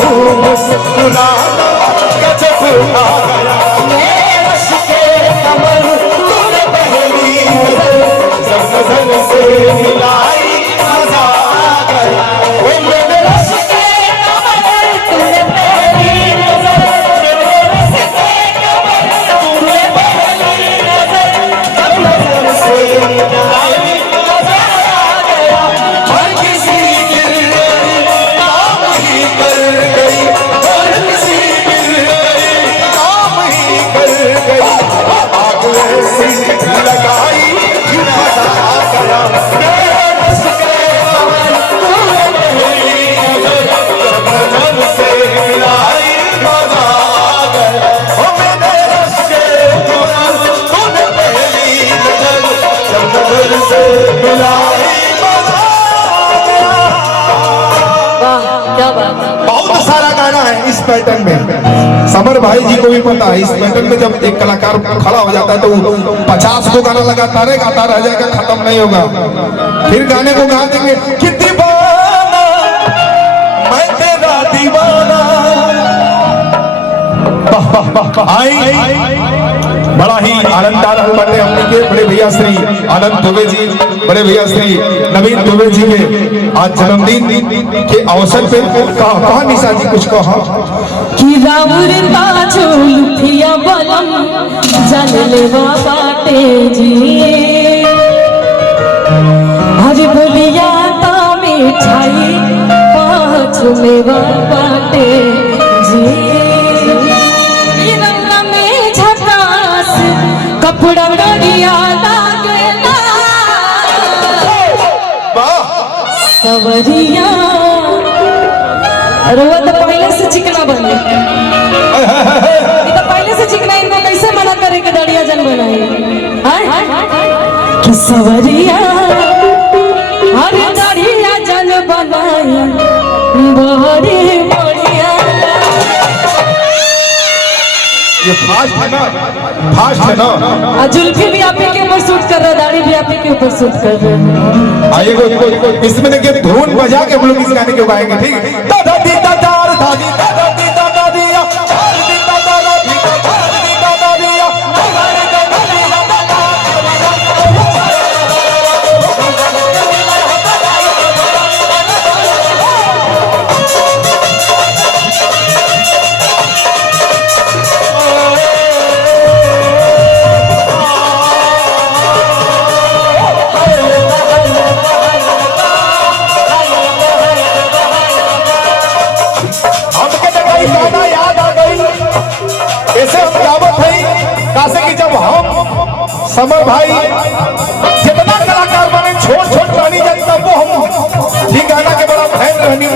यूं मुस्कुराना गजब आ गया। रश के कमर तूने पहली नजर जब नजर से मिलाई मजा आ गया। वो मेरे रश के कमर तूने पहली नजर रश के कमर तूने पहली नजर जब नजर से मिलाई मजा आ गया। हर किसी गिर गई काम ही कर गई हर किसी गिर गई काम ही कर गई। आग ऐसी लगाई मजा आ गया। मेरे रश के कमर तूने पहली नजर जब नजर से मिलाई मजा आ गया। ओ मेरे रश के कमर तूने पहली नजर जब नजर से मिलाई मजा आ गया। वाह क्या बात है। बहुत सारा गाना है इस पैटर्न में। समर भाई जी को भी पता है इस पैटर्न में जब एक कलाकार खड़ा हो जाता है तो वो 50 को गाना लगातार गाता रह जाएगा, खत्म नहीं होगा। फिर गाने को गा देंगे कि दीवाना मैं तेरा दीवाना। आई बड़ा ही आनंद आ रहा है हमने के बड़े भैया श्री आनंद दुबे जी, बड़े भैया श्री नवीन दुबे जी के आज जन्मदिन के अवसर पे कहा निशा जी कुछ कहा कि राउर पाछो लुठिया बलम जन लेवा बाटे जी। हरी बोलिया ता मिठाई पाँच मेवा बाटे जी। रंग में झकास कपड़ा गड़िया लागला सवरिया। अरे वो तो पहले से चिकना बन गई, ये तो पहले से चिकना, इनको कैसे मना करे कि दड़िया जन बनाए कि सवरिया अरे दड़िया जन बनाए बड़ी बढ़िया। ये फास्ट है ना, फास्ट है ना। जुल्फी भी आप ही के ऊपर सूट कर रहा है, दाढ़ी भी आप ही के ऊपर सूट कर रहे हैं। आइए इसमें देखिए धुन बजा के हम लोग इस गाने को गाएंगे, ठीक है। दादा दी दादा दादी दादा दी दादा दिया दादी दादा दादी दादा दिया हमारे दादा दिया गाना याद आ गई। ऐसे हम दावत है कैसे कि जब हम समर भाई जितना कलाकार बने छोट छोट गानी जब तब वो हम ठीक गाना के बड़ा फैन रहनी।